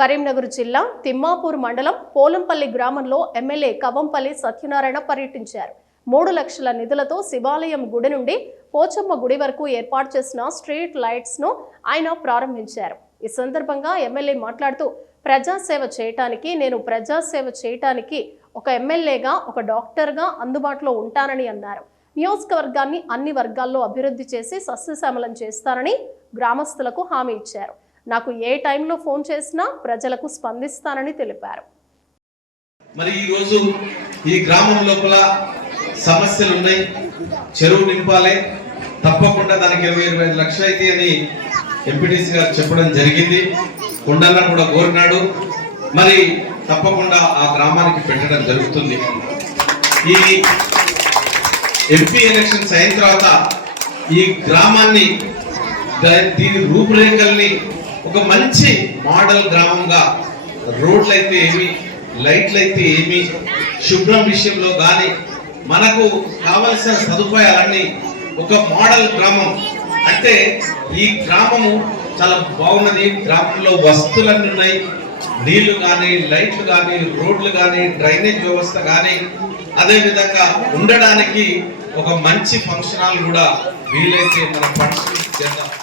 కరీంనగర్ జిల్లా తిమ్మాపూర్ మండలం పోలంపల్లి గ్రామంలో ఎమ్మెల్యే కవంపల్లి సత్యనారాయణ పర్యటించారు. మూడు లక్షల నిధులతో శివాలయం గుడి నుండి పోచమ్మ గుడి వరకు ఏర్పాటు చేసిన స్ట్రీట్ లైట్స్ను ఆయన ప్రారంభించారు. ఈ సందర్భంగా ఎమ్మెల్యే మాట్లాడుతూ ప్రజాసేవ చేయటానికి నేను ప్రజాసేవ చేయటానికి ఒక ఎమ్మెల్యేగా ఒక డాక్టర్గా అందుబాటులో ఉంటానని అన్నారు. నియోజకవర్గాన్ని అన్ని వర్గాల్లో అభివృద్ధి చేసి సస్యశ్యామలం చేస్తానని గ్రామస్తులకు హామీ ఇచ్చారు. నాకు ఏ టైంలో ఫోన్ చేసినా ప్రజలకు స్పందిస్తానని తెలిపారు. మరి ఈ రోజు ఈ గ్రామం లోపల సమస్యలు ఉన్నాయి. చెరువు నింపాలి. తప్పకుండా దానికి ఇరవై ఇరవై ఐదు లక్షలు అయితే అని ఎంపీటీసీ గారు చెప్పడం జరిగింది. కొండన్న కూడా కోరినాడు. మరి తప్పకుండా ఆ గ్రామానికి పెట్టడం జరుగుతుంది. ఈ ఎంపీ ఎలక్షన్స్ అయిన తర్వాత ఈ గ్రామాన్ని దీని రూపురేఖల్ని ఒక మంచి మోడల్ గ్రామంగా రోడ్లు అయితే ఏమి లైట్లు అయితే ఏమి శుభ్రం విషయంలో కానీ మనకు కావలసిన సదుపాయాలన్నీ ఒక మోడల్ గ్రామం. అంటే ఈ గ్రామము చాలా బాగున్నది. గ్రామంలో వస్తువులన్నీ ఉన్నాయి. నీళ్ళు కానీ లైట్లు కానీ రోడ్లు కానీ డ్రైనేజ్ వ్యవస్థ కానీ అదేవిధంగా ఉండడానికి ఒక మంచి ఫంక్షన్ హాల్ కూడా వీలైతే మన ఫంక్షన్ చేద్దాం.